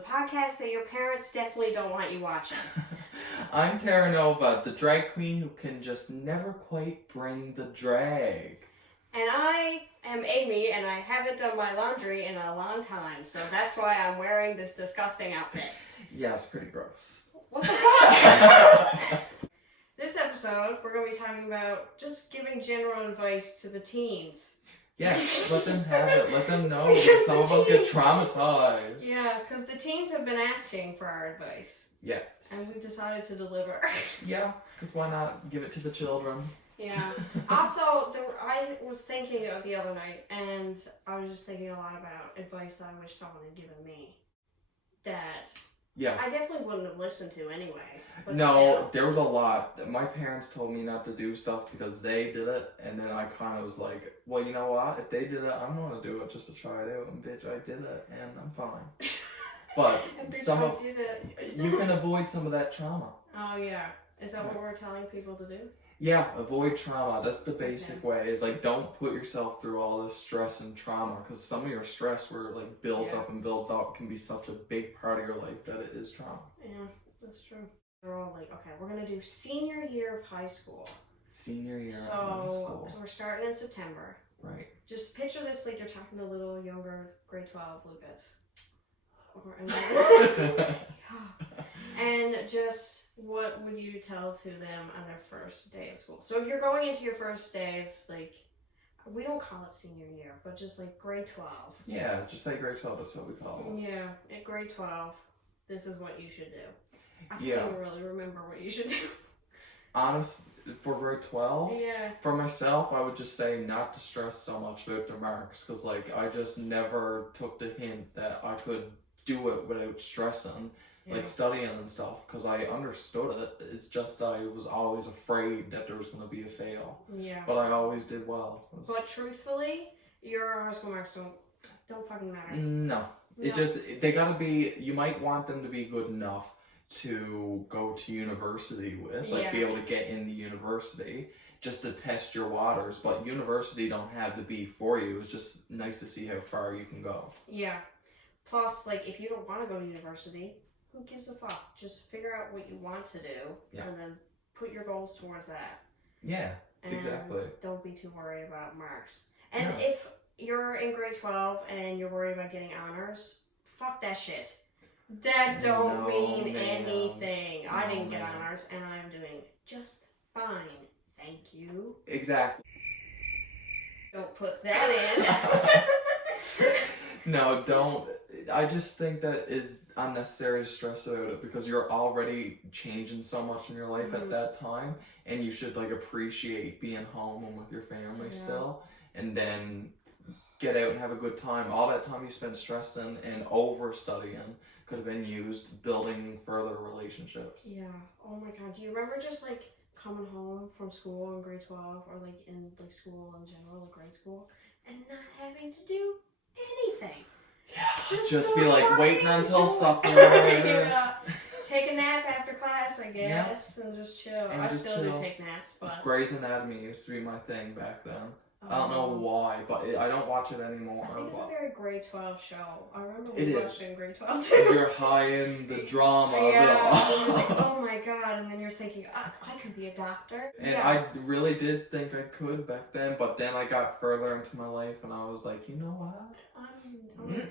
the podcast that your parents definitely don't want you watching. I'm Terra Nova, the drag queen who can just never quite bring the drag. And I am Amy, and I haven't done my laundry in a long time, so that's why I'm wearing this disgusting outfit. Yeah, it's pretty gross. What the fuck? This episode, we're going to be talking about just giving general advice to the teens. Yes, let them have it. Let them know Because that some the of us get teens- traumatized. Yeah, because the teens have been asking for our advice, Yes. and we decided to deliver. Yeah, because why not give it to the children? Yeah. Also, I was thinking of the other night, and I was just thinking a lot about advice that I wish someone had given me. That Yeah. I definitely wouldn't have listened to anyway. But No, still. there was a lot. My parents told me not to do stuff because they did it, and then I kind of was like, well, you know what? If they did it, I'm going to do it just to try it out. And bitch, I did it, and I'm fine. But And bitch, some I of did it. you can avoid some of that trauma. Oh yeah, is that what we're telling people to do? Yeah, avoid trauma. That's the basic way. Is like don't put yourself through all this stress and trauma because some of your stress where it like builds up and builds up can be such a big part of your life that it is trauma. Yeah, that's true. We're all like, okay, we're gonna do senior year of high school. Senior year of high So school. we're starting in September. Right. Just picture this like you're talking to little younger grade 12 Lucas. And just what would you tell to them on their first day of school? So if you're going into your first day of like, we don't call it senior year, but just like grade 12. Yeah, just like grade 12, that's what we call it. Yeah, at grade 12, this is what you should do. I can't Yeah. even really remember what you should do. Honest, for grade 12, Yeah. for myself, I would just say not to stress so much about the marks because like I just never took the hint that I could do it without stressing. Like studying and stuff, because I understood it. It's just I was always afraid that there was going to be a fail. Yeah. But I always did well. But truthfully, your high school marks don't fucking matter. No. It just, they gotta be, you might want them to be good enough to go to university with, like be able to get into university, just to test your waters. But university don't have to be for you. It's just nice to see how far you can go. Yeah. Plus, like, if you don't want to go to university, who gives a fuck? Just figure out what you want to do, and then put your goals towards that. Yeah, and exactly. Don't be too worried about marks. And if you're in grade 12 and you're worried about getting honors, fuck that shit. That don't mean anything. I didn't get honors, and I'm doing just fine. Thank you. Exactly. Don't put that in. No, don't. I just think that is unnecessary to stress about it because you're already changing so much in your life at that time, and you should like appreciate being home and with your family still, and then get out and have a good time. All that time you spent stressing and over studying could have been used building further relationships. Yeah. Oh my god. Do you remember just like coming home from school in grade 12 or like in like school in general, like grade school, and not having to do anything? Yeah, just be like waiting until supper. Yeah. Take a nap after class, I guess, and just chill. And I just still chill. do take naps, but Grey's Anatomy used to be my thing back then. I don't know why, but I don't watch it anymore. I think it's a very grade 12 show. I remember It we is. watched it in grade 12 too. You're high in the drama of it Yeah, all. like, oh my god, and then you're thinking, I could be a doctor. And I really did think I could back then, but then I got further into my life and I was like, you know what?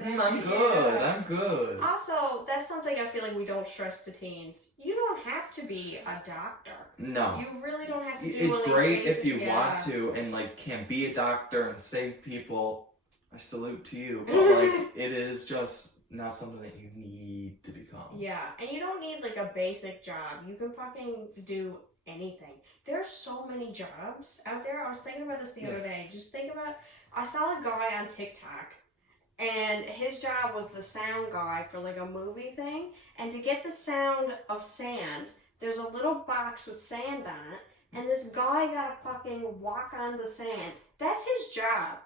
I'm good. Yeah. I'm good. Also, that's something I feel like we don't stress to teens. You don't have to be a doctor. No. You really don't have to do It's all these great basic- if you want to and like can be a doctor and save people. I salute to you, but like it is just not something that you need to become. Yeah, and you don't need like a basic job. You can fucking do anything. There's so many jobs out there. I was thinking about this the other day. Just think about, I saw a guy on TikTok, and his job was the sound guy for like a movie thing. And to get the sound of sand, there's a little box with sand on it, and this guy got to fucking walk on the sand. That's his job.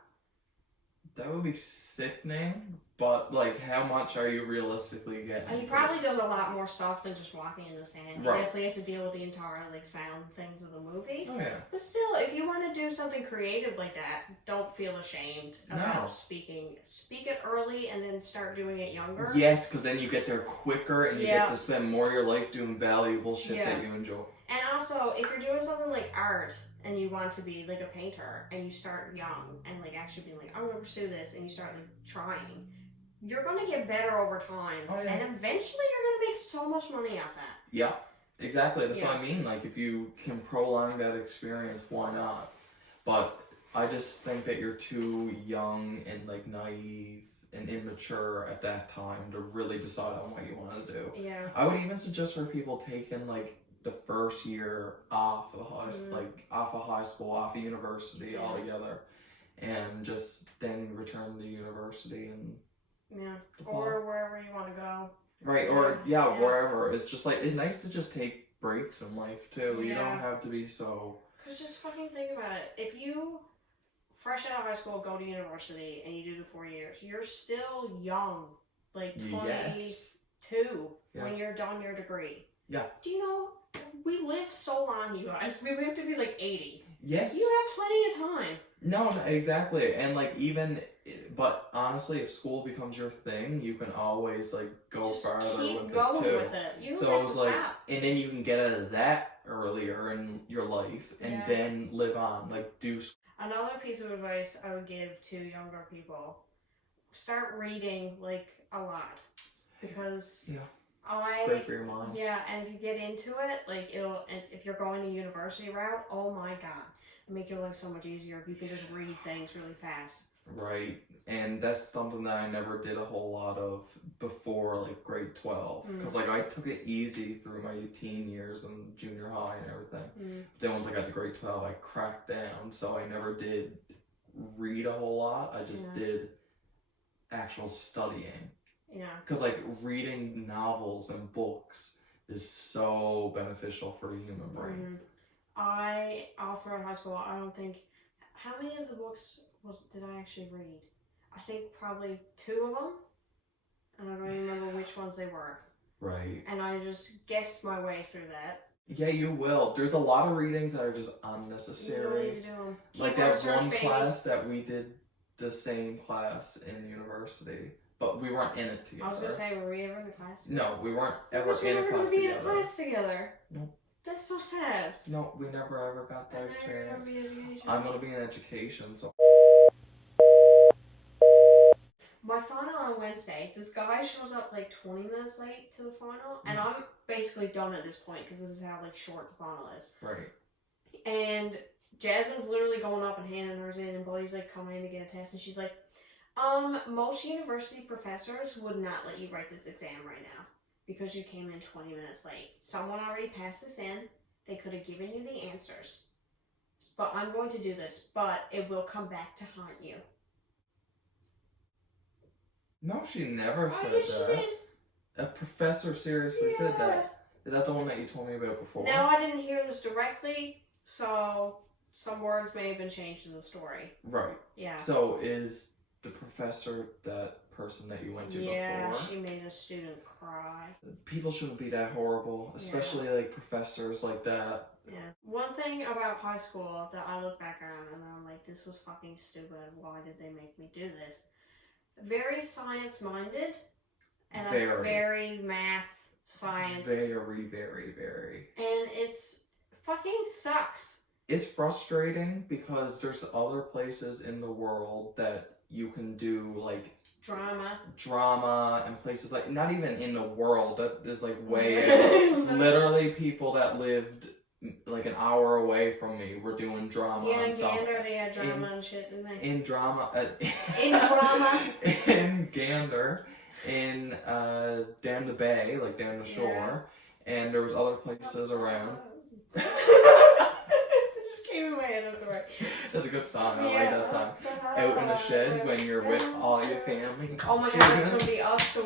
That would be sickening, but like, how much are you realistically getting? He probably does a lot more stuff than just walking in the sand. Right. He definitely has to deal with the entire like sound things of the movie. Oh yeah. But still, if you want to do something creative like that, don't feel ashamed about speaking. Speak it early and then start doing it younger. Yes, because then you get there quicker and you get to spend more of your life doing valuable shit that you enjoy. And also, if you're doing something like art and you want to be like a painter and you start young and like actually be like, I'm going to pursue this, and you start like trying, you're going to get better over time. Oh, yeah. And eventually you're going to make so much money out of that. Yeah, exactly. That's what I mean. Like, if you can prolong that experience, why not? But I just think that you're too young and like naive and immature at that time to really decide on what you want to do. Yeah. I would even suggest for people taking like the first year off of high school, off of university altogether, and just then return to university and or wherever you want to go. Right, or wherever. It's just like, it's nice to just take breaks in life too. You don't have to be so. Cause just fucking think about it. If you fresh out of high school go to university and you do the 4 years, you're still young, like 22 when you're done your degree. Yeah. Do you know? We live so long, you guys. We live to be like 80. Yes. You have plenty of time. No, exactly. And like, but honestly, if school becomes your thing, you can always like go just farther keep with going it too. with it. You don't so have it was to like, stop. and then you can get out of that earlier in your life, and then live on, like do. Another piece of advice I would give to younger people: start reading like a lot, because it's great for your mind. Yeah, and if you get into it, like if you're going the university route, oh my god, it'll make your life so much easier if you can just read things really fast. Right, and that's something that I never did a whole lot of before like grade 12, because like I took it easy through my teen years and junior high and everything. But then once I got to grade 12, I cracked down, so I never did read a whole lot. I just did actual studying. Yeah. Because like reading novels and books is so beneficial for the human brain. All throughout high school, I don't think, how many of the books did I actually read? I think probably 2 of them, and I don't even remember which ones they were. Right. And I just guessed my way through that. Yeah, you will. There's a lot of readings that are just unnecessary. You need to do them. Like that one class that we did, the same class in university. But we weren't in it together. I was going to say, were we ever in the class together? No, we weren't ever in a class together. We were going to be in a class together. No. That's so sad. No, we never ever got that experience. I'm going to be in education, so. My final on Wednesday, this guy shows up like 20 minutes late to the final, and I'm basically done at this point because this is how like short the final is. Right. And Jasmine's literally going up and handing hers in, and Buddy's like coming in to get a test, and she's like, most university professors would not let you write this exam right now because you came in 20 minutes late. Someone already passed this in. They could have given you the answers. But I'm going to do this, but it will come back to haunt you. No, she never said that. She did. A professor seriously said that. Is that the one that you told me about before? No, I didn't hear this directly, so some words may have been changed in the story. Right. Yeah. So is the professor that person that you went to before? Yeah, she made a student cry. People shouldn't be that horrible, especially like professors like that. Yeah. One thing about high school that I look back on and I'm like, this was fucking stupid. Why did they make me do this? Very science-minded and very math, science. Very, very, very. And it's fucking sucks. It's frustrating because there's other places in the world that you can do like drama and places like, not even in the world, that is like way literally people that lived like an hour away from me were doing drama and stuff. Yeah, in Gander they had drama and shit, didn't they? In drama. In Gander, down the bay, like down the shore, and there was other places around. It just came in my head, I'm sorry. That's a good song, I like that song. Out in the shed when you're with all your family. Oh my god, it's gonna be us the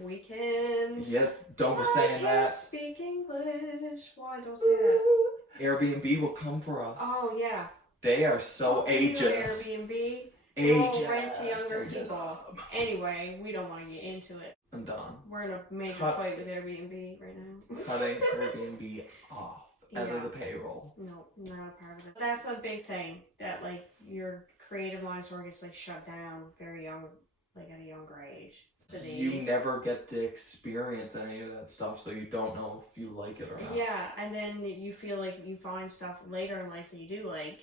weekend. Yes, don't be saying that. I can't speak English. Why don't say that? Airbnb will come for us. Oh yeah. They are so ageist. Airbnb. We'll rent to younger people. Anyway, we don't want to get into it. I'm done. We're in a major fight with Airbnb right now. Cutting Airbnb off out of the payroll. No, not a part of it. That's a big thing, that like your creative mind sort of gets like shut down very young, like at a younger age. You never get to experience any of that stuff, so you don't know if you like it or not. Yeah, and then you feel like you find stuff later in life that you do like,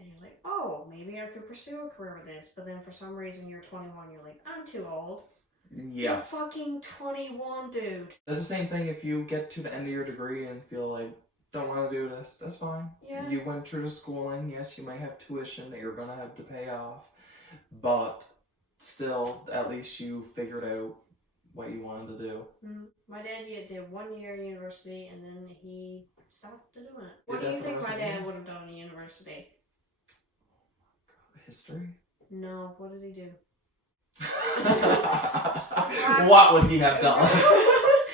and you're like, oh, maybe I could pursue a career with this, but then for some reason you're 21, you're like, I'm too old. Yeah. You're fucking 21, dude. It's the same thing if you get to the end of your degree and feel like, don't want to do this, that's fine. Yeah. You went through the schooling, yes, you might have tuition that you're going to have to pay off, but still, at least you figured out what you wanted to do. My dad did 1 year in university and then he stopped doing it. What do you think my dad would have done in university? History? No, what did he do? What would he have done?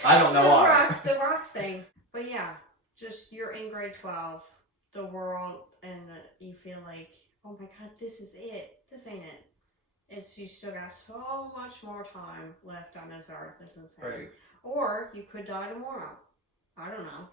I don't know why. The rock thing. But yeah, just you're in grade 12, the world, and you feel like, oh my god, this is it. This ain't it. It's you still got so much more time left on this earth. It's insane. Right. Or you could die tomorrow. I don't know.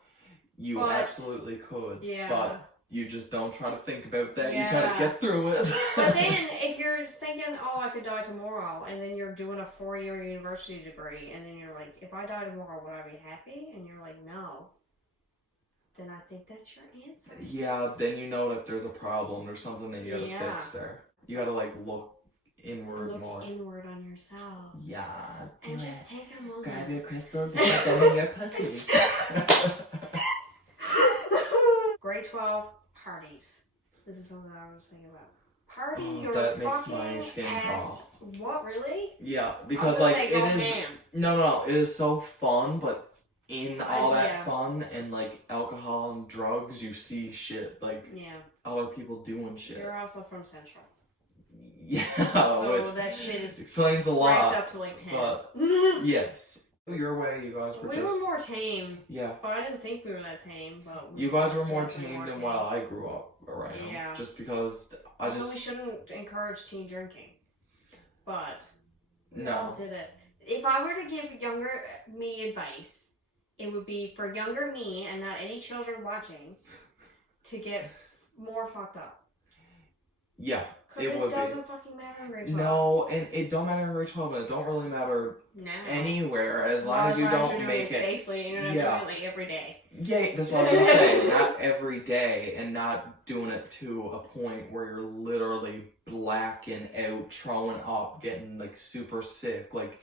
You absolutely could. Yeah. But you just don't try to think about that. Yeah. You try to get through it. But then if you're just thinking, oh, I could die tomorrow, and then you're doing a 4-year university degree, and then you're like, if I die tomorrow, would I be happy? And you're like, no. Then I think that's your answer. Yeah, then you know that there's a problem. There's something that you gotta fix there. You gotta like look inward more. Look inward on yourself. Yeah. And just take a moment. Grab your crystals and put them in your pussy. Grade 12 parties. This is something I was thinking about. Party your that makes fucking my skin ass. crawl. What, really? Yeah, because like it is. No, it is so fun, but in all that yeah. fun and like alcohol and drugs, you see shit like other people doing shit. You're also from Central. Yeah, so which that shit is explains a lot. up to like 10. But yes, your way, you guys were we were more tame. Yeah, but I didn't think we were that tame. But you guys were more tame than what I grew up around. Yeah, just because So we shouldn't encourage teen drinking, but we no, all did it. If I were to give younger me advice, it would be for younger me and not any children watching to get more fucked up. Yeah, because it doesn't fucking matter in grade 12. No, and it don't matter in grade 12, and it don't really matter anywhere as long as you don't make it safely and definitely every day. Yeah, that's what I was gonna say. Not every day, and not doing it to a point where you're literally blacking out, throwing up, getting like super sick. Like,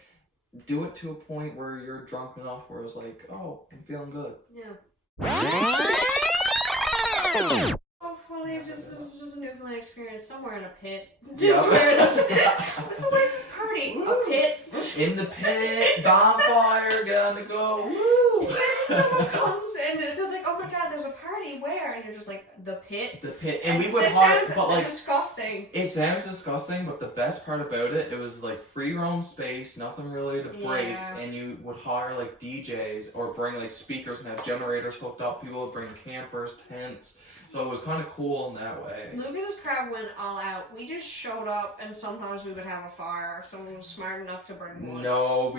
do it to a point where you're drunk enough where it's like, oh, I'm feeling good. Yeah. Oh, funny! This is just a Newfoundland experience. Somewhere in a pit. Where's this party? Woo. A pit. In the pit, bonfire, gonna go. Woo! Someone comes in and it's like, oh my god, there's a party. Where? And you're just like, the pit. The pit, and we would hire, but like disgusting. It sounds disgusting, but the best part about it, it was like free roam space, nothing really to break, and you would hire like DJs or bring like speakers and have generators hooked up. People would bring campers, tents. So it was kind of cool in that way. Lucas's crowd went all out. We just showed up, and sometimes we would have a fire. Someone was smart enough to bring wood. No,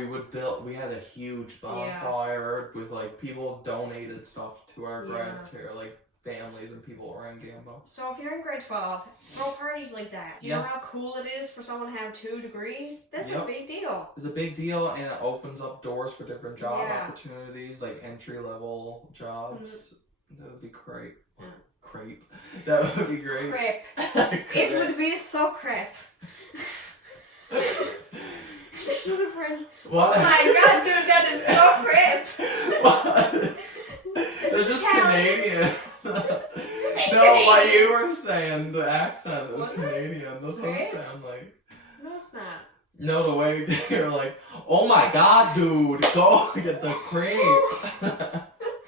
we had a huge bonfire with like people donated stuff to our to like families and people around Gambo. So if you're in grade 12, throw parties like that. Do you know how cool it is for someone to have 2 degrees? That's a big deal. It's a big deal, and it opens up doors for different job opportunities, like entry-level jobs. That would be great. Crepe. That would be great. Crepe. It would be so crepe. This would have been. What? Oh my god, dude, that is so crepe. What? This is Canadian. No, what you were saying, the accent is Canadian. That's what it sounds like. No, it's not. No, the way you're like, oh my god, dude, go get the crepe.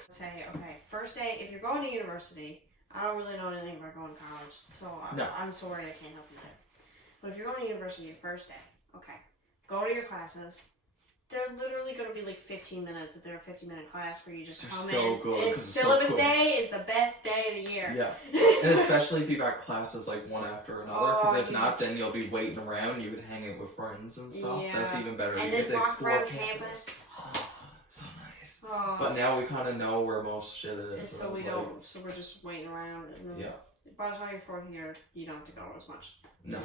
Say, okay, first day, if you're going to university. I don't really know anything about going to college, so I'm sorry I can't help you there. But if you're going to university your first day, okay, go to your classes, they're literally going to be like 15 minutes if they're a 15-minute class where you just They're come so in. good, It's 'cause it's so syllabus quick. day is the best day of the year. Yeah. And especially if you got classes like one after another, because Oh, if not, then you'll be waiting around. You could hang out with friends and stuff. Yeah. That's even better. And you then get to walk explore around campus. So nice. Oh, But now we kind of know where most shit is. so we don't. So we're just waiting around. And then Yeah. by the time you're fourth year, you don't have to go as much. No.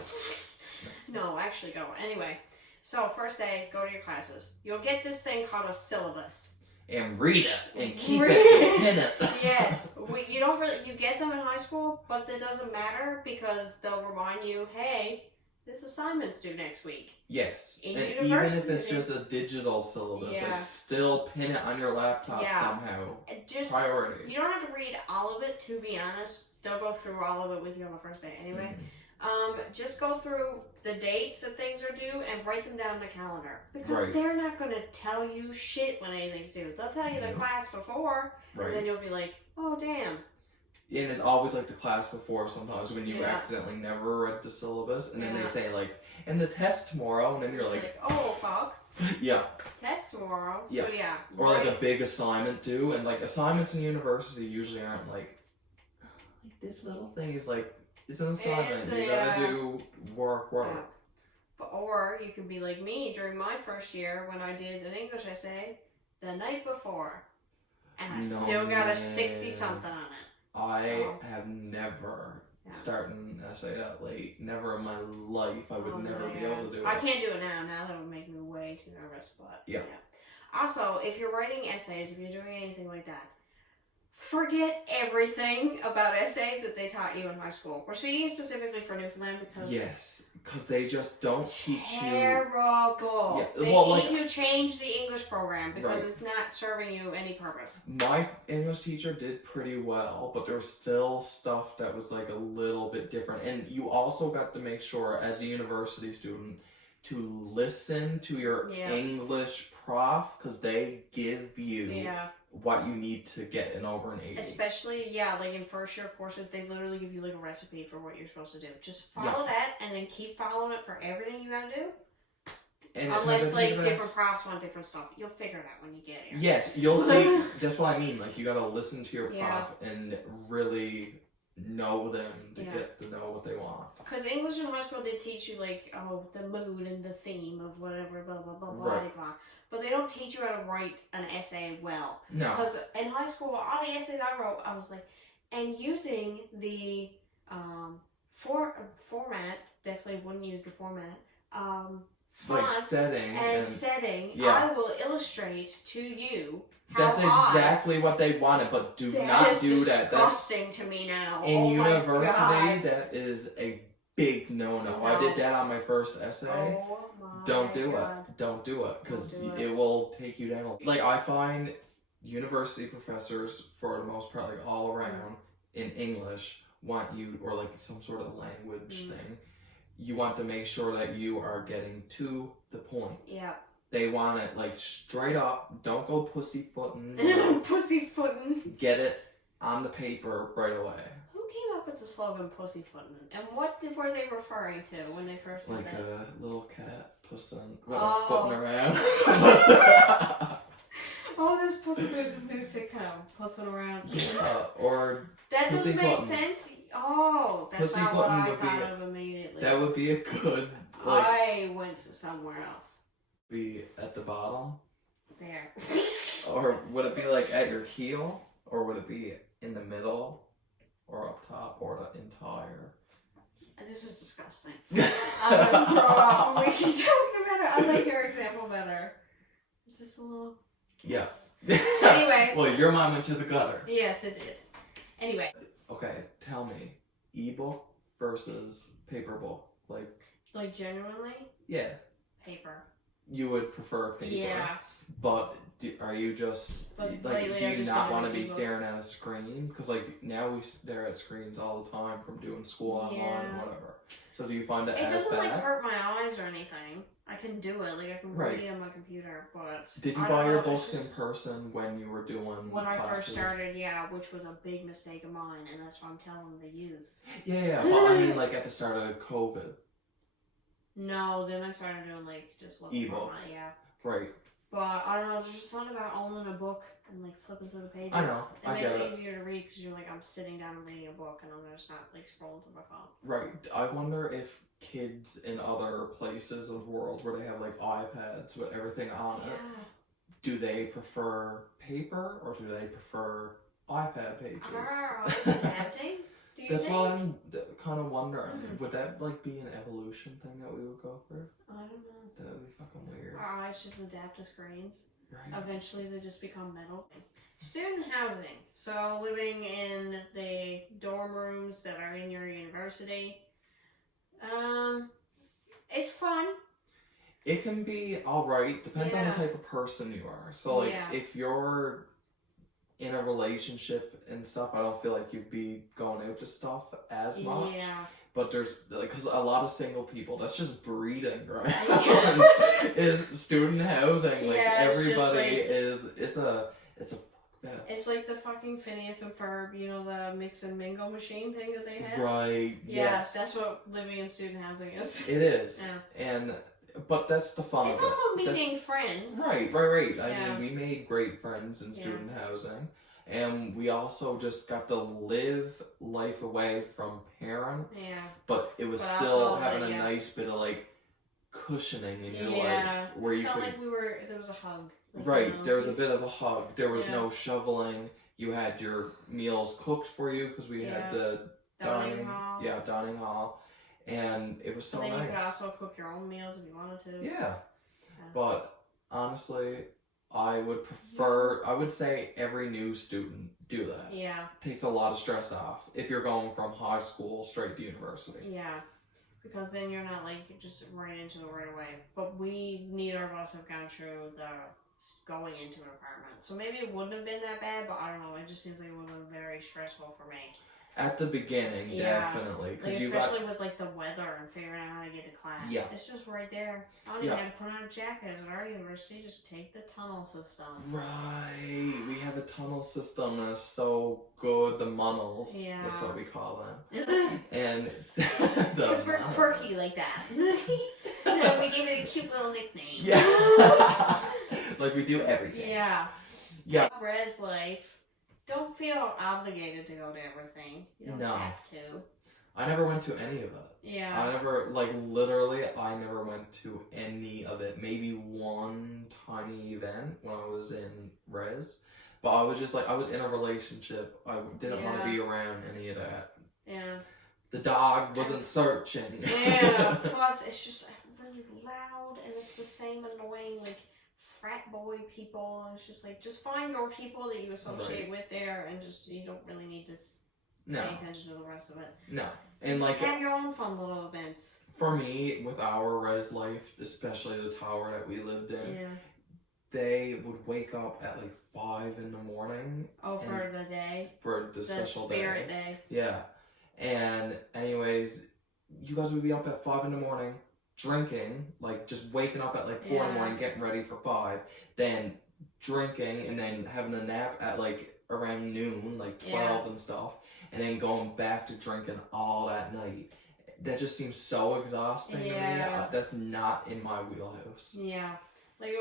No, actually go. Anyway, so first day, go to your classes. You'll get this thing called a syllabus. And read it and keep Read it and pin it. Yes, you don't really, you get them in high school, but it doesn't matter because they'll remind you, hey, this assignment's due next week. Yes. In and even university, if it's just a digital syllabus, Yeah. like still pin it on your laptop Yeah. somehow. Just Priorities. you don't have to read all of it. To be honest, they'll go through all of it with you on the first day anyway. Just go through the dates that things are due and write them down in the calendar because Right. they're not going to tell you shit when anything's due. They'll tell you the class before, Right. and then you'll be like, oh damn. And it's always like the class before sometimes when you Yeah. accidentally never read the syllabus and then Yeah. they say like, and the test tomorrow, and then you're like, oh fuck, yeah. test tomorrow. Yeah. So yeah. Or like a big assignment due, and like assignments in university usually aren't like this little thing is like, it's an assignment, you gotta do work. Yeah. Or you could be like me during my first year when I did an English essay the night before, and I still got a 60-something on it. I have never started an essay that late. Never in my life. I would never be able to do it. I can't do it now. Now that would make me way too nervous. But Yeah. Also, if you're writing essays, if you're doing anything like that, forget everything about essays that they taught you in high school. We're speaking specifically for Newfoundland because Yes, because they just don't teach you. terrible. Yeah, They well, need like- to change the English program because Right. it's not serving you any purpose. My English teacher did pretty well, but there was still stuff that was like a little bit different. And you also got to make sure, as a university student, to listen to your Yeah. English prof because they give you Yeah. what you need to get an over an 80. Especially, like in first year courses, they literally give you like a recipe for what you're supposed to do. Just follow that and then keep following it for everything you gotta do. And Unless like different profs want different stuff. You'll figure it out when you get here. Yes, you'll see. That's what I mean. Like, you gotta listen to your prof Yeah. and really know them to Yeah. get to know what they want. Because English in high school did teach you like, the mood and the theme of whatever, blah, blah, blah, blah, Right. blah. But they don't teach you how to write an essay well. No. Because in high school, all the essays I wrote, I was like, and using the format, definitely wouldn't use the format, font Like setting and setting, yeah. I will illustrate to you how That's exactly what they wanted, but do not is do that. That's disgusting to me now. in Oh my university. God. That is a big no. No. I did that on my first essay. Oh my Don't do God. it. Don't do it because Don't do it will take you down. Like, I find university professors, for the most part, like all around in English, want you, or like some sort of language thing, you want to make sure that you are getting to the point. Yeah. They want it like straight up. Don't go pussyfooting. You know, Pussyfooting. get it on the paper right away. Who came up with the slogan pussyfooting? And what were they referring to when they first said Like that? a little cat pussing, Oh. footing around. Oh, this Pussy Boots is new sitcom. Pussing around. Or That doesn't make Pussyfooting. sense. Oh, that's not what Pussyfooting I would be thought of immediately. that would be a good, like, I went to somewhere else. be at the bottom, There. or would it be like at your heel, or would it be in the middle, or up top, or the entire? This is disgusting. I'm gonna throw up. We can talk about it. I like your example better. Just a little. Yeah. Anyway. Well, your mind went to the gutter. Yes, it did. Anyway. Okay, tell me, ebook versus paper book. Like genuinely? Yeah, Paper. you would prefer paper. Yeah. But are you just But like? lately Do I you just not been want to into be ebooks. staring at a screen? Because like now we stare at screens all the time from doing school online, Yeah. whatever. So do you find that It as doesn't like bad? hurt my eyes or anything. I can do it. Like I can Right. read it on my computer, but Did you I don't buy your know, it's books just- in person when you were doing When I classes? first started, yeah, which was a big mistake of mine, and that's what I'm telling the youth. Yeah, but I mean like at the start of COVID, No, then I started doing like just looking ebooks. online, yeah. right? But I don't know, there's just something about owning a book and like flipping through the pages. I know, It makes it easier to read because you're like, I'm sitting down and reading a book and I'm just not like scrolling through my phone. Right. I wonder if kids in other places of the world where they have like iPads with everything on it, do they prefer paper or do they prefer iPad pages? It's adapting. Do you That's think? what I'm kind of wondering. Would that like be an evolution thing that we would go through? I don't know. That would be fucking weird. Our eyes just adapt to screens. Right. Eventually they just become metal. Student housing. So living in the dorm rooms that are in your university. It's fun. It can be alright. Depends on the type of person you are. So like if you're in a relationship and stuff, I don't feel like you'd be going out to stuff as much. Yeah. But there's like, cause a lot of single people, that's just breeding, right? Is student housing. Like everybody it's it's like the fucking Phineas and Ferb, you know, the mix and mingle machine thing that they have. Right. Yeah, yes. That's what living in student housing is. It is. Yeah. But that's the fun. It's also meeting friends. Right. I mean, we made great friends in student housing. And we also just got to live life away from parents. Yeah. But it was still having a nice bit of like cushioning in your life. Where you felt like there was a hug. Right, there was a bit of a hug. There was no shoveling. You had your meals cooked for you because we had the dining hall. Yeah, dining hall. And it was so nice. And then you could also cook your own meals if you wanted to. Yeah. But honestly, I would prefer, I would say every new student do that. Yeah. Takes a lot of stress off if you're going from high school straight to university. Yeah. Because then you're not like just right into it right away. But neither of us have gone through the going into an apartment. So maybe it wouldn't have been that bad, but I don't know. It just seems like it would have been very stressful for me. At the beginning, definitely. Like, especially with like the weather and figuring out how to get to class. Yeah. It's just right there. I don't even have to put on a jacket at our university. Just take the tunnel system. Right. We have a tunnel system and it's so good. The munnels. Yeah. That's what we call them. And because we're quirky like that. No, we gave it a cute little nickname. Yeah. Like we do everything. Yeah. Yeah. Res life. Don't feel obligated to go to everything. You don't have to. I never went to any of it. Yeah. I never, like, literally, I never went to any of it. Maybe one tiny event when I was in res. But I was just, like, I was in a relationship. I didn't want to be around any of that. Yeah. The dog wasn't searching. Yeah. Plus, it's just really loud, and it's the same annoying, like, frat boy people, and it's just like, just find your people that you associate with there, and just, you don't really need to pay attention to the rest of it. No. And just like, have your own fun little events. For me, with our res life, especially the tower that we lived in, they would wake up at like 5 in the morning. Oh, for the day? For the special spirit day. Yeah. And anyways, you guys would be up at 5 in the morning, drinking, like just waking up at like 4 in the morning, getting ready for 5, then drinking, and then having a nap at like around noon, like 12 and stuff, and then going back to drinking all that night. That just seems so exhausting to me. That's not in my wheelhouse. Yeah. Like,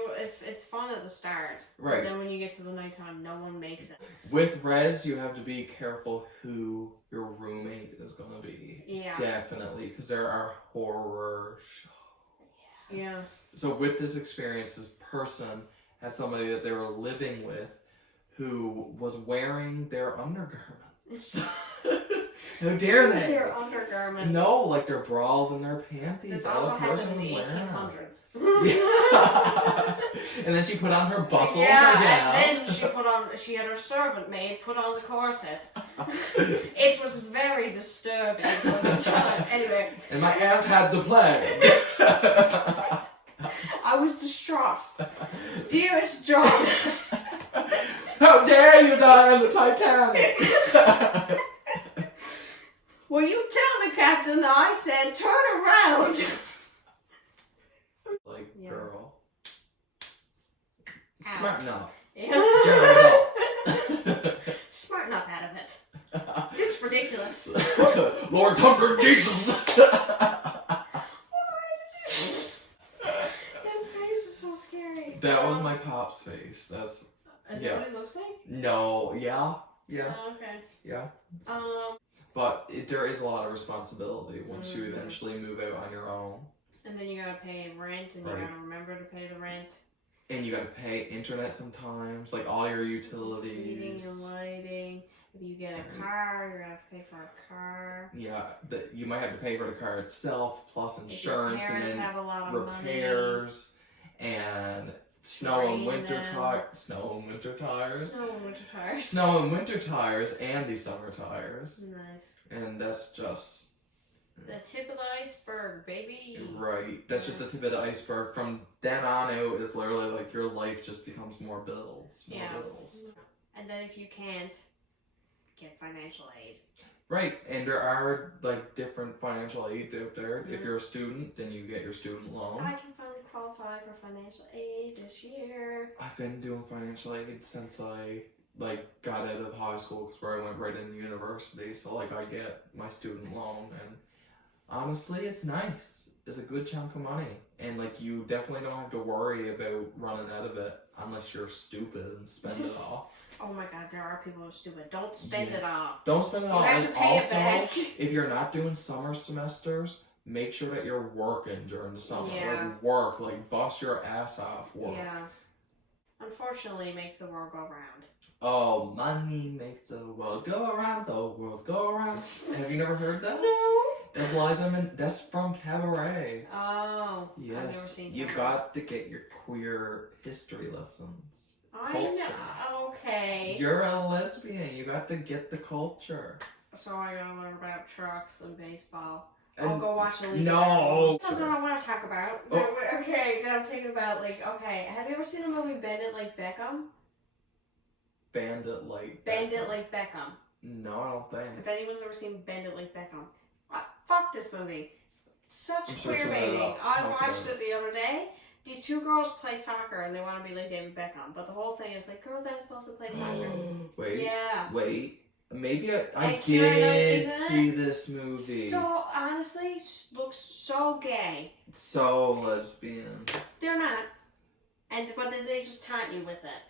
it's fun at the start. Right. But then when you get to the nighttime, no one makes it. With res, you have to be careful who your roommate is going to be. Yeah. Definitely. Because there are horror shows. Yeah. So with this experience, this person had somebody that they were living with who was wearing their undergarments. How dare they? Their undergarments. No, like their bras and their panties. This also happened in the 1800s. Yeah. And then she put on her bustle. Yeah, and then she had her servant maid put on the corset. It was very disturbing at the time. Anyway. And my aunt had the plague. I was distraught. Dearest John. How dare you die on the Titanic? Will you tell the captain that I said turn around? Like, girl. Smarten up. Yeah. Smarten up out of it. This is ridiculous. Lord Thunder Jesus. That face is so scary. That was my that what it looks like? No, yeah. Oh, okay. Yeah. But there is a lot of responsibility once you eventually move out on your own. And then you gotta pay rent, and you gotta remember to pay the rent. And you gotta pay internet sometimes, like all your utilities. Heating and lighting. If you get a car, you're gonna have to pay for a car. Yeah, you might have to pay for the car itself, plus insurance, and then have a lot of repairs, and snow and winter tires. Snow and winter tires, and the summer tires. Nice. And that's just the tip of the iceberg, baby. Right. That's just the tip of the iceberg. From then on out, it's literally like your life just becomes more bills. More bills. And then if you can't, get financial aid. Right. And there are like different financial aids out there. If you're a student, then you get your student loan. I can finally qualify for financial aid this year. I've been doing financial aid since I got out of high school, because where I went right into university. So like I get my student loan, and honestly, it's nice. It's a good chunk of money, and like you definitely don't have to worry about running out of it unless you're stupid and spend it all. Oh my god, there are people who are stupid. Don't spend it all. Don't spend it all. You have to pay it back. If you're not doing summer semesters, make sure that you're working during the summer. Yeah. Like bust your ass off, work. Yeah. Unfortunately, it makes the world go round. Oh, money makes the world go around, the world go around. Have you never heard that? No. That's Liza that's from Cabaret. Oh. Yes. I've never seen You Cabaret. got to get your queer history lessons. I Culture. know. Okay. You're a lesbian. You got to get the culture. So I gotta learn about trucks and baseball. And I'll go watch the league. No. Something I want to talk about. Oh. Okay, that I'm thinking about. Okay, have you ever seen the movie Bend It Like Beckham? Bandit Like Beckham. No, I don't think. If anyone's ever seen Bend It Like Beckham, fuck this movie. Such I'm queer searching it baiting. up. I Talk watched about it the other day. These two girls play soccer and they want to be like David Beckham, but the whole thing is like girls aren't supposed to play soccer. Wait. Yeah. Wait. Maybe I And did Keanu, see this movie. So honestly, looks so gay. So lesbian. They're not, but then they just taunt you with it,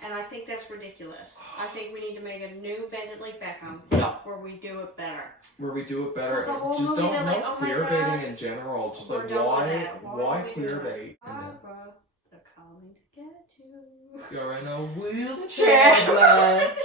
and I think that's ridiculous. I think we need to make a new Bend It Like Beckham, where we do it better. Where we do it better. 'Cause the whole Just movie, don't they're know like, oh my queer God, baiting in general. Just we're like done with that. why do we queer do that? bait? Barbara, they're coming to get you. You're in a wheelchair.